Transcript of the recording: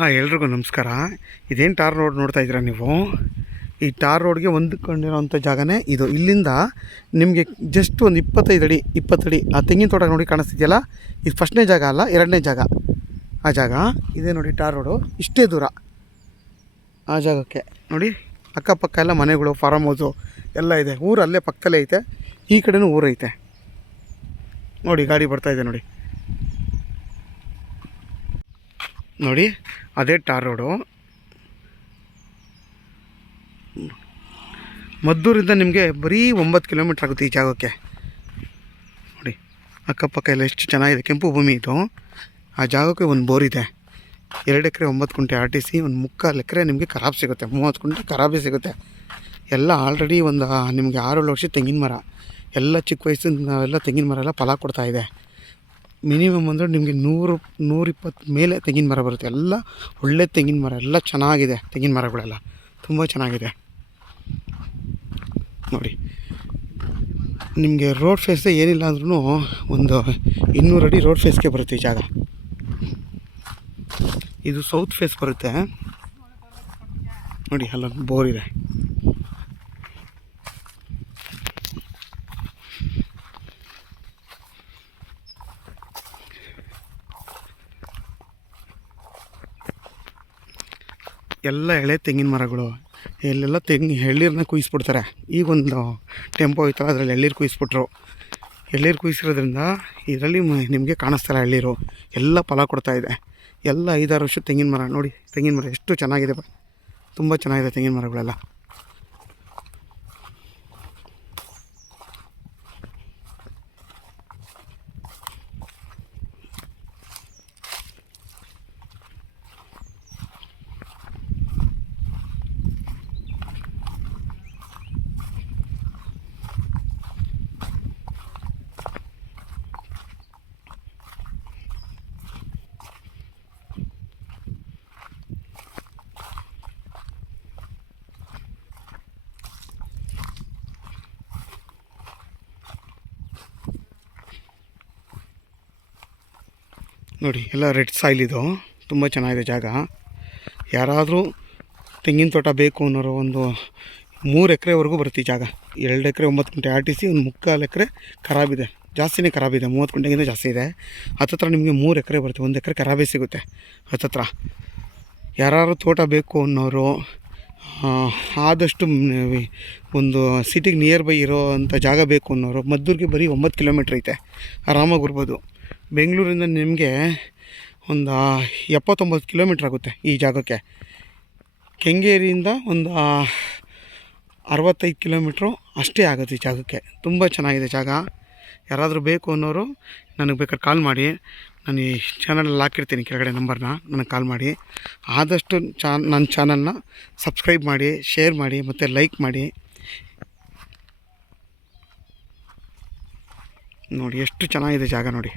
ಹಾಂ, ಎಲ್ರಿಗೂ ನಮಸ್ಕಾರ. ಇದೇನು ಟಾರ್ ರೋಡ್ ನೋಡ್ತಾ ಇದ್ದೀರಾ ನೀವು? ಈ ಟಾರ್ ರೋಡ್ಗೆ ಹೊಂದ್ಕೊಂಡಿರೋಂಥ ಜಾಗನೇ ಇದು. ಇಲ್ಲಿಂದ ನಿಮಗೆ ಜಸ್ಟ್ ಒಂದು 20 ಅಡಿ ಆ ತೆಂಗಿನ ತೋಟ ನೋಡಿ ಕಾಣಿಸ್ತಿದೆಯಲ್ಲ, ಇದು ಫಸ್ಟ್ನೇ ಜಾಗ ಅಲ್ಲ, ಎರಡನೇ ಜಾಗ. ಆ ಜಾಗ ಇದೇ ನೋಡಿ, ಟಾರ್ ರೋಡು ಇಷ್ಟೇ ದೂರ. ಆ ಜಾಗಕ್ಕೆ ನೋಡಿ, ಅಕ್ಕಪಕ್ಕ ಎಲ್ಲ ಮನೆಗಳು, ಫಾರಮ್ ಹೌಸು ಎಲ್ಲ ಇದೆ. ಊರು ಅಲ್ಲೇ ಪಕ್ಕದಲ್ಲೇ ಐತೆ, ಈ ಕಡೆನೂ ಊರೈತೆ. ನೋಡಿ ಗಾಡಿ ಬರ್ತಾಯಿದೆ ನೋಡಿ. ನೋಡಿ ಅದೇ ಟಾರ್ ರೋಡು. ಮದ್ದೂರಿಂದ ನಿಮಗೆ ಬರೀ 9 ಕಿಲೋಮೀಟ್ರ್ ಆಗುತ್ತೆ ಈ ಜಾಗಕ್ಕೆ. ನೋಡಿ ಅಕ್ಕಪಕ್ಕ ಎಲ್ಲ ಎಷ್ಟು ಚೆನ್ನಾಗಿದೆ, ಕೆಂಪು ಭೂಮಿ ಇದು. ಆ ಜಾಗಕ್ಕೆ ಒಂದು ಬೋರ್ ಇದೆ. 2 ಎಕರೆ 9 ಗುಂಟೆ RTC, ಒಂದು 3/4 ಎಕರೆ ನಿಮಗೆ ಖರಾಬ್ ಸಿಗುತ್ತೆ, 30 ಗುಂಟೆ ಖರಾಬೇ ಸಿಗುತ್ತೆ. ಎಲ್ಲ ಆಲ್ರೆಡಿ ಒಂದು ನಿಮಗೆ 6-7 ವರ್ಷ ತೆಂಗಿನ ಮರ, ಎಲ್ಲ ಚಿಕ್ಕ ವಯಸ್ಸಿನ ನಾವೆಲ್ಲ ತೆಂಗಿನ ಮರ ಎಲ್ಲ ಫಲ ಕೊಡ್ತಾಯಿದೆ. ಮಿನಿಮಮ್ ಅಂದರೆ ನಿಮಗೆ 100-120 ಮೇಲೆ ತೆಂಗಿನ ಮರ ಬರುತ್ತೆ. ಎಲ್ಲ ಒಳ್ಳೆ ತೆಂಗಿನ ಮರ, ಎಲ್ಲ ಚೆನ್ನಾಗಿದೆ. ತೆಂಗಿನ ಮರಗಳೆಲ್ಲ ತುಂಬ ಚೆನ್ನಾಗಿದೆ ನೋಡಿ. ನಿಮಗೆ ರೋಡ್ ಫೇಸ್ ಏನಿಲ್ಲ ಅಂದ್ರೂ ಒಂದು 200 ಅಡಿ ರೋಡ್ ಫೇಸ್ಗೆ ಬರುತ್ತೆ ಈ ಜಾಗ. ಇದು ಸೌತ್ ಫೇಸ್ ಬರುತ್ತೆ ನೋಡಿ. ಅಲ್ಲೊಂದು ಬೋರ್ ಇದೆ. ಎಲ್ಲ ಎಳೆ ತೆಂಗಿನ ಮರಗಳು, ಎಲ್ಲೆಲ್ಲ ಎಳ್ಳೀರನ್ನ ಕುಯ್ಸ್ಬಿಡ್ತಾರೆ. ಈಗೊಂದು ಟೆಂಪೋ ಹೋಯ್ತಲ್ಲ, ಅದರಲ್ಲಿ ಎಳ್ಳೀರು ಕುಯ್ಸ್ಬಿಟ್ರು. ಎಳ್ಳೀರು ಕುಯ್ಸಿರೋದ್ರಿಂದ ಇದರಲ್ಲಿ ನಿಮಗೆ ಕಾಣಿಸ್ತಾರೆ ಎಳ್ಳೀರು. ಎಲ್ಲ ಫಲ ಕೊಡ್ತಾಯಿದೆ. ಎಲ್ಲ 5-6 ವರ್ಷ ತೆಂಗಿನ ಮರ ನೋಡಿ. ತೆಂಗಿನ ಮರ ಎಷ್ಟು ಚೆನ್ನಾಗಿದೆ, ತುಂಬ ಚೆನ್ನಾಗಿದೆ ತೆಂಗಿನ ಮರಗಳೆಲ್ಲ. ನೋಡಿ ಎಲ್ಲ ರೆಡ್ ಸಾಯಿಲ್ ಇದು, ತುಂಬ ಚೆನ್ನಾಗಿದೆ ಜಾಗ. ಯಾರಾದರೂ ತೆಂಗಿನ ತೋಟ ಬೇಕು ಅನ್ನೋರು ಒಂದು 3 ಎಕರೆವರೆಗೂ ಬರುತ್ತೆ ಈ ಜಾಗ. 2 ಎಕರೆ 9 ಗುಂಟೆ RTC, ಒಂದು 3/4 ಎಕರೆ ಖರಾಬಿದೆ. ಜಾಸ್ತಿನೇ ಖರಾಬಿದೆ, 30 ಗುಂಟೆಗಿಂತ ಜಾಸ್ತಿ ಇದೆ. ಹತ್ತತ್ರ ನಿಮಗೆ 3 ಎಕರೆ ಬರುತ್ತೆ, 1 ಎಕರೆ ಖರಾಬೇ ಸಿಗುತ್ತೆ ಹತ್ತತ್ರ. ಯಾರು ತೋಟ ಬೇಕು ಅನ್ನೋರು ಆದಷ್ಟು ಒಂದು ಸಿಟಿಗೆ ನಿಯರ್ ಬೈ ಇರೋ ಅಂಥ ಜಾಗ ಬೇಕು ಅನ್ನೋರು, ಮದ್ದೂರಿಗೆ ಬರೀ 9 ಕಿಲೋಮೀಟ್ರ್ ಐತೆ, ಆರಾಮಾಗಿ ಬರ್ಬೋದು. ಬೆಂಗಳೂರಿಂದ ನಿಮಗೆ ಒಂದು 70-90 ಕಿಲೋಮೀಟ್ರ್ ಆಗುತ್ತೆ ಈ ಜಾಗಕ್ಕೆ. ಕೆಂಗೇರಿಯಿಂದ ಒಂದು 65 ಕಿಲೋಮೀಟ್ರು ಅಷ್ಟೇ ಆಗುತ್ತೆ ಈ ಜಾಗಕ್ಕೆ. ತುಂಬ ಚೆನ್ನಾಗಿದೆ ಜಾಗ. ಯಾರಾದರೂ ಬೇಕು ಅನ್ನೋರು ನನಗೆ ಬೇಕಾದ್ರೆ ಕಾಲ್ ಮಾಡಿ. ನಾನು ಈ ಚಾನಲಲ್ಲಿ ಹಾಕಿರ್ತೀನಿ ಕೆಳಗಡೆ ನಂಬರ್ನ, ನನಗೆ ಕಾಲ್ ಮಾಡಿ. ಆದಷ್ಟು ನನ್ನ ಚಾನಲ್ನ ಸಬ್ಸ್ಕ್ರೈಬ್ ಮಾಡಿ, ಶೇರ್ ಮಾಡಿ ಮತ್ತು ಲೈಕ್ ಮಾಡಿ. ನೋಡಿ ಎಷ್ಟು ಚೆನ್ನಾಗಿದೆ ಜಾಗ ನೋಡಿ.